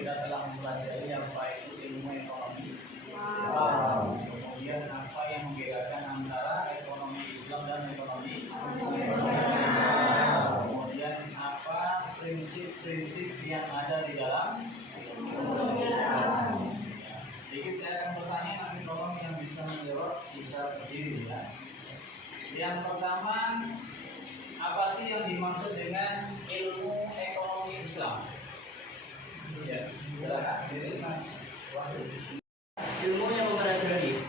Kita telah mempelajari apa itu ilmu ekonomi, kemudian apa yang membedakan antara ekonomi Islam dan ekonomi, kemudian apa prinsip-prinsip yang ada di dalam. Sedikit saya akan bertanya, nanti tolong yang bisa menjawab bisa berdiri ya. Yang pertama, apa sih yang dimaksud dengan ilmu ekonomi Islam? Ya, silakan. Jadi Mas Wahyu. Ilmu yang mempelajari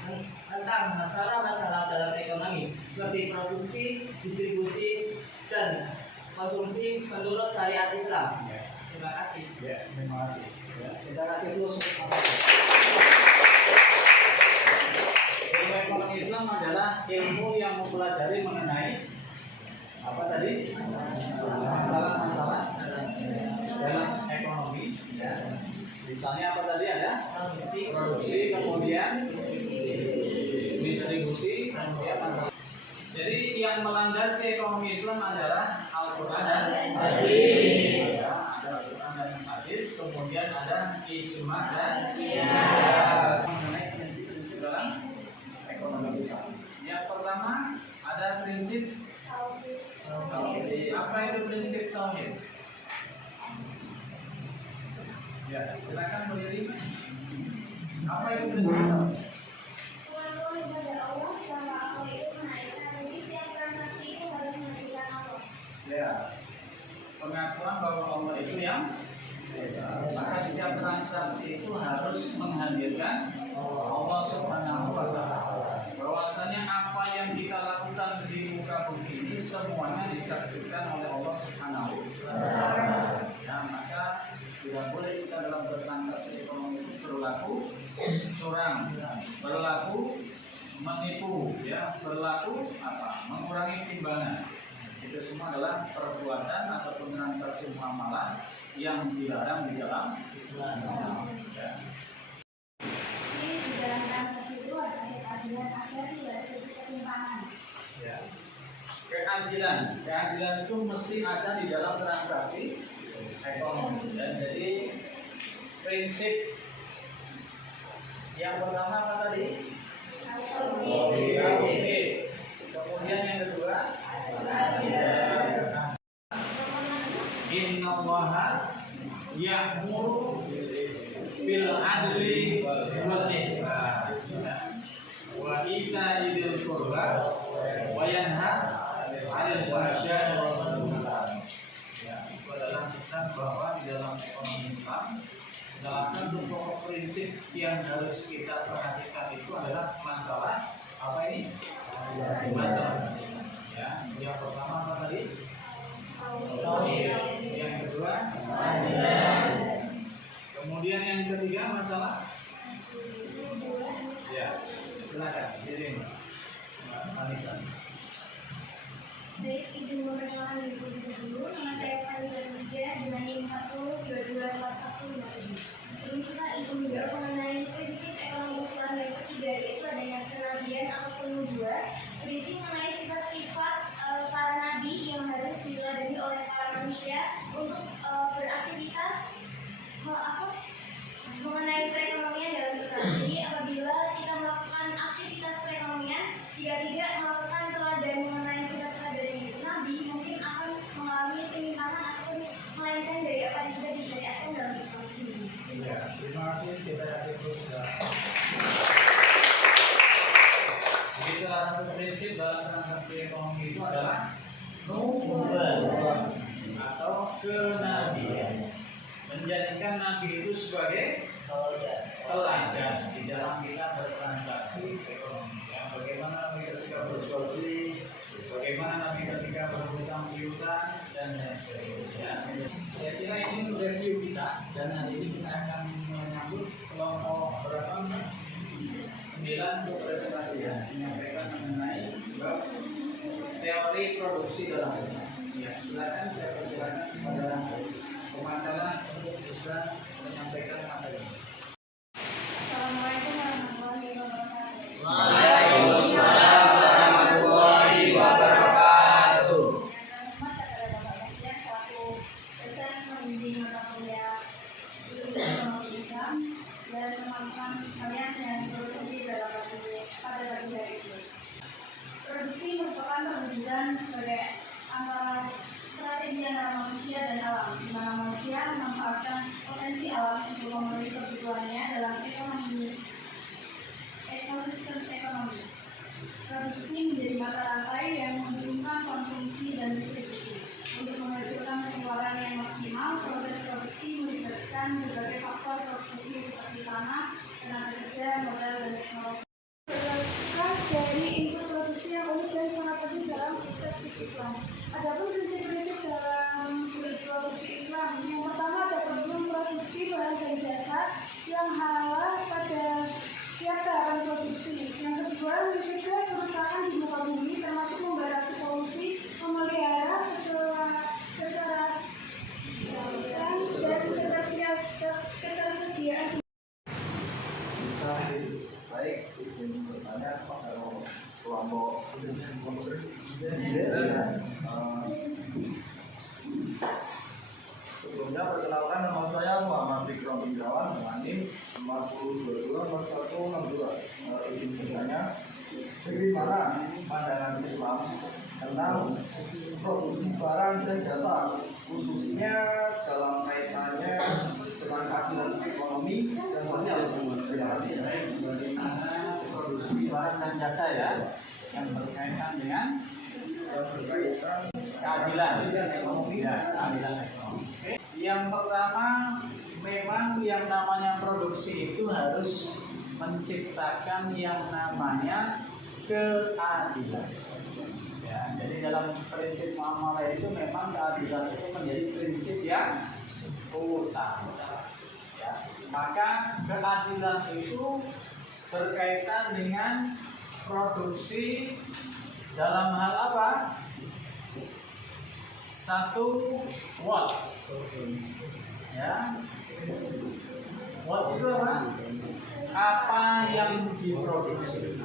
tentang masalah-masalah dalam ekonomi seperti produksi, distribusi, dan konsumsi menurut syariat Islam. Ya. Terima kasih. Ya, terima kasih. Ya, kita kasih dulu sama. Ilmu ekonomi Islam adalah ilmu yang mempelajari mengenai apa tadi? Masalah-masalah dalam ekonomi. Ya. Misalnya apa tadi ada? Produksi, kemudian distribusi, kemudian masalah. Jadi yang melandasi ekonomi Islam adalah Al-Quran dan Hadis. Ya, ada Al-Quran dan Hadis, kemudian ada ijma dan qiyas mengenai prinsip-prinsip dalam ekonomi Islam. Yang pertama ada prinsip tauhid. Apa itu prinsip tauhid? Ya, silakan berdiri. Apa itu prinsip tauhid? Pengakuan kepada Allah bahwa Allah itu Maha Esa, jadi setiap transaksi itu harus menghadirkan Allah. Ya, pengakuan bahwa Allah itu yang Esa. Maka setiap transaksi itu harus menghadirkan Allah Subhanahu wa Ta'ala. Bahwasanya apa yang kita lakukan di muka bumi ini semuanya disaksikan oleh Allah Subhanahu wa Ta'ala. Ya, maka tidak boleh kita dalam bertransaksi ekonomi itu berlaku curang, berlaku menipu, ya, berlaku apa? Mengurangi timbangan. Itu semua adalah perbuatan ataupun transaksi muamalah yang dilarang di dalam Islam. Ya. Jadi di dalam transaksi itu harus ada keadilan agar tidak terjadi ketimpangan. Ya. Keadilan itu mesti ada di dalam transaksi ekonomi. Dan jadi prinsip yang pertama apa tadi? Tauhid. Kemudian yang kedua, Innallaha ya'muru bil adli wal ihsan wa ita'i dzil qurba wa yanha 'anil fahsya'i wal munkar. Ya, itu adalah pesan bahwa di dalam ekonomi Islam salah satu pokok prinsip yang harus kita perhatikan itu adalah masalah apa ini? Masalah. Ya, yang pertama apa tadi? Tauhid. Yang kedua, keadilan. Kemudian yang ketiga masalah. Ya, silakan. Jadi, Anissa. Baik, izin memperkenalkan diri kita dulu. Nama saya Fariza Nizia dengan NIM 40224157. Permisi Pak, izin menjawab mengenai prinsip ekonomi Islam yang ketiga, yaitu adanya kenabian ataupun nubuwah. Berisi mengenai sifat-sifat para nabi yang harus diteladani oleh para manusia untuk beraktivitas mengenai perekonomian dalam Islam. Jadi apabila kita melakukan aktivitas perekonomian, jika tidak melakukan teladan mengenai sifat-sifat dari nabi, mungkin akan mengalami penyimpangan ataupun melenceng dari apa yang sudah disyariatkan dalam Islam sendiri. Ya, terima kasih. Kita kasih terus. Jadi salah satu prinsip dalam transaksi ekonomi itu adalah nubuwah atau kenabian. Menjadikan nabi itu sebagai teladan di dalam kita bertransaksi ekonomi. Ya, bagaimana nabi ketika berjual beli, bagaimana nabi ketika berhutang piutang dan lain sebagainya. Saya kira ini untuk review kita, dan hari ini kita akan menyambut kelompok berapa? 9 untuk presentasi ya, menyampaikan mengenai teori produksi dalam Islam. Ya. Silakan saya persilakan kepada pemacara untuk bisa menyampaikan materi. Assalamualaikum warahmatullahi wabarakatuh. Waalaikumsalam warahmatullahi wabarakatuh. Hormat kepada Bapak Presiden selaku dosen pembimbing mata kuliah Ekonomi Islam dan teman-teman sekalian yang berkontribusi pada pagi hari ini. Produksi merupakan perwujudan sebagai antara strategi antara manusia dan alam, di mana manusia memanfaatkan potensi alam untuk memenuhi kebutuhannya dalam ekosistem ekonomi. Produksi menjadi mata rantai yang menghubungkan konsumsi dan distribusi. Untuk menghasilkan pengeluaran yang maksimal, proses produksi melibatkan berbagai faktor produksi seperti tanah, tenaga kerja, modal, dan teknologi. Berdasarkan dari input produksi yang unik dan sangat penting dalam perspektif Islam. Adapun prinsip-prinsip dalam produksi Islam, yang pertama ada pedoman produksi barang dan jasa yang halal pada setiap tahapan produksi. Yang kedua, mencegah kerusakan di muka bumi, termasuk membatasi polusi, memelihara keserasian dan ketersediaan. Baik, izin bertanya kalau kelompok sebelumnya perkenalkan nama saya Muhammad Fikrom Indrawan dengan NIM 40224162. Izin bertanya bagaimana pandangan Islam tentang produksi barang dan jasa, khususnya dalam kaitannya dengan keadilan ekonomi dan sosial. Terima kasih. Bagaimana produksi barang dan jasa ya yang berkaitan dengan keadilan ekonomi ya, keadilan ekonomi. Yang pertama, memang yang namanya produksi itu harus menciptakan yang namanya keadilan. Ya, jadi dalam prinsip muamalah itu memang keadilan itu menjadi prinsip yang utama. Ya, maka keadilan itu berkaitan dengan produksi dalam hal apa? Satu, watts. Ya, watts itu apa? Apa yang diproduksi?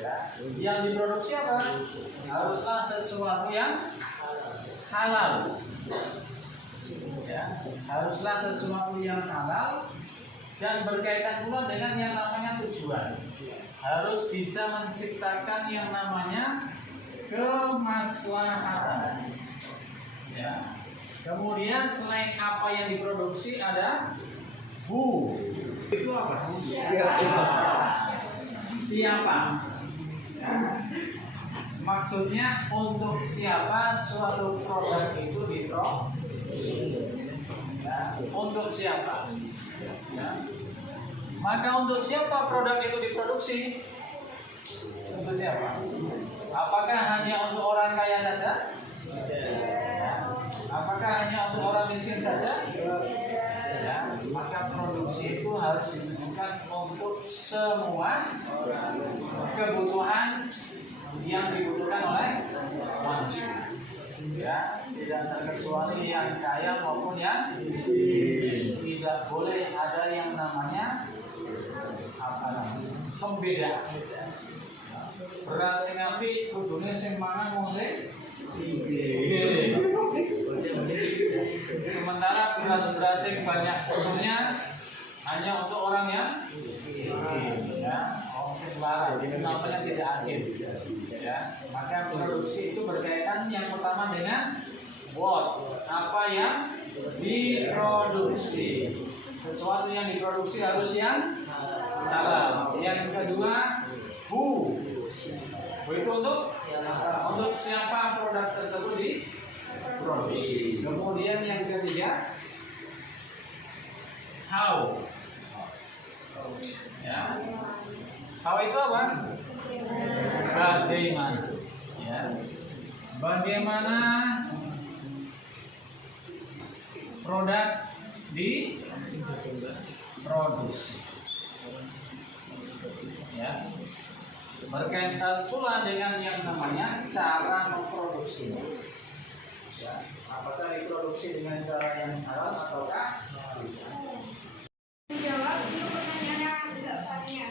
Ya, yang diproduksi apa? Haruslah sesuatu yang halal. Ya, haruslah sesuatu yang halal dan berkaitan pula dengan yang namanya tujuan. Harus bisa menciptakan yang namanya kemaslahatan. Ya. Kemudian selain apa yang diproduksi ada itu apa? Siapa? Ya. Maksudnya untuk siapa suatu produk itu diproduksi? Ya. Untuk siapa? Ya. Maka untuk siapa produk itu diproduksi? Untuk siapa? Apakah hanya untuk orang kaya saja? Ya. Apakah hanya untuk orang miskin saja? Ya. Maka produksi itu harus ditujukan untuk semua kebutuhan yang dibutuhkan oleh manusia. Ya, tidak terkecuali yang kaya maupun yang miskin. Tidak boleh ada yang namanya pembeda. Beras sing apik kudune sing mangan wong sing tinggi. Sementara beras-beras sing banyak kudune hanya untuk orang yang miskin, ya, orang sing lara. Jadi namanya tidak adil. Ya, maka produksi itu berkaitan yang pertama dengan watts, apa yang diproduksi. Sesuatu yang diproduksi harus yang halal. Yang kedua, itu untuk siapa produk tersebut diproduksi. Kemudian yang ketiga, how. Ya. How itu apa? Bagaimana? Ya. Bagaimana produk diproduksi? Ya. Berkaitan pula dengan yang namanya cara memproduksi. Ya. Apakah diproduksi dengan cara yang halal ataukah? Menjawab untuk pertanyaan yang agak tanya.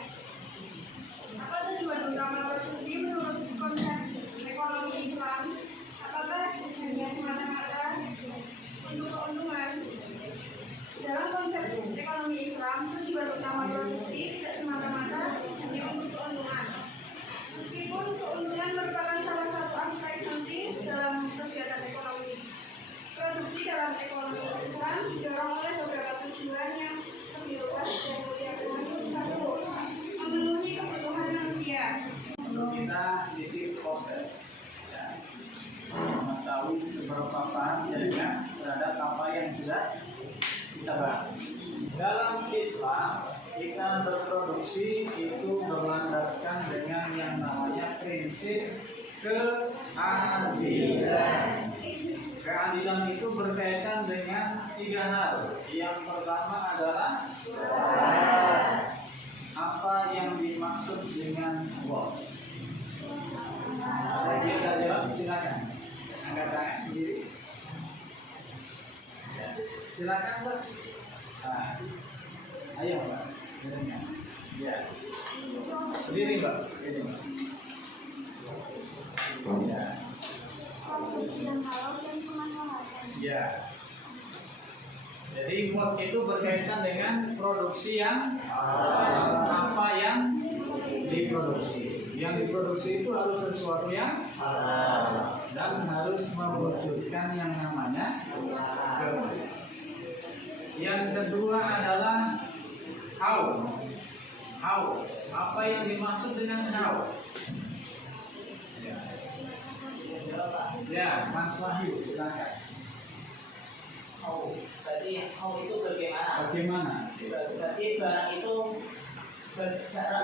Apa tujuan utama konsumsi menurut konsep ekonomi Islam? Apakah hanya semata-mata untuk keuntungan? Dalam konsep ekonomi Islam, tujuan utama produksi tidak semata-mata hanya untuk keuntungan. Meskipun keuntungan merupakan salah satu aspek penting dalam kegiatan ekonomi, produksi dalam ekonomi Islam didorong oleh beberapa tujuan yang lebih luas dan mulia, termasuk satu, memenuhi kebutuhan manusia. Untuk kita sedikit proses, ya, mengetahui seberapa paham jaringan terhadap apa yang sudah kita bahas. Dalam Islam, kita berproduksi itu berlandaskan dengan yang namanya prinsip keadilan. Keadilan itu berkaitan dengan 3 hal. Yang pertama adalah apa yang dimaksud dengan was. Ada bisa jawab, silakan. Angkat tangan sendiri. Ya. Silakan Pak. Nah, ayo Pak. Ya. Berdiri Pak. Berdiri Pak. Ya. Produksi yang halal dan kemaslahan. Ya. Jadi mod itu berkaitan dengan produksi yang apa yang diproduksi. Yang diproduksi itu harus sesuatu yang halal dan harus mewujudkan yang namanya kebersihan. Yang kedua adalah how. How. Apa yang dimaksud dengan how? Ya, Mas Wahyu, silakan. How. Berarti how itu bagaimana? Bagaimana? Berarti barang itu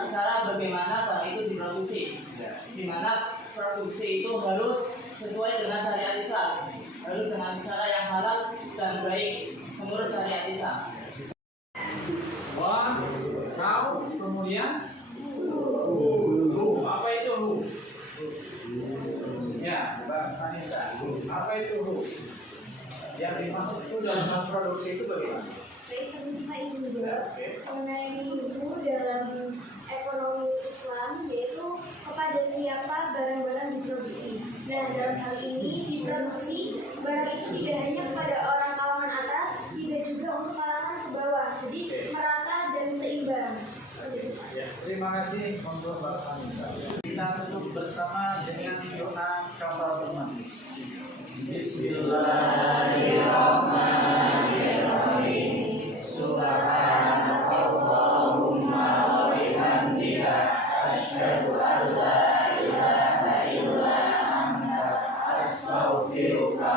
cara bagaimana barang itu diproduksi. Ya. Di mana produksi itu harus sesuai dengan syariat Islam, harus dengan cara yang halal dan baik menurut syariat Islam. Wah, kau kemudian hu. Apa itu hu? Ya, Mbak Vanessa. Apa itu hu? Yang dimaksud itu dalam produksi itu bagaimana? Baik, kami saya izin menjawab mengenai itu dalam ekonomi Islam, yaitu kepada siapa barang-barang diproduksi. Nah, dalam hal ini diproduksi barang itu tidak hanya kepada orang kalangan atas, tidak juga untuk kalangan ke bawah. Jadi merata dan seimbang. Ya, terima kasih untuk Mbak Vanessa. Kita tutup bersama dengan doa kafaratul majlis. Bismillahirrahmanirrahim. Subhanakallahumma wa bihamdika asyhadu an la ilaha illa anta astaghfiruka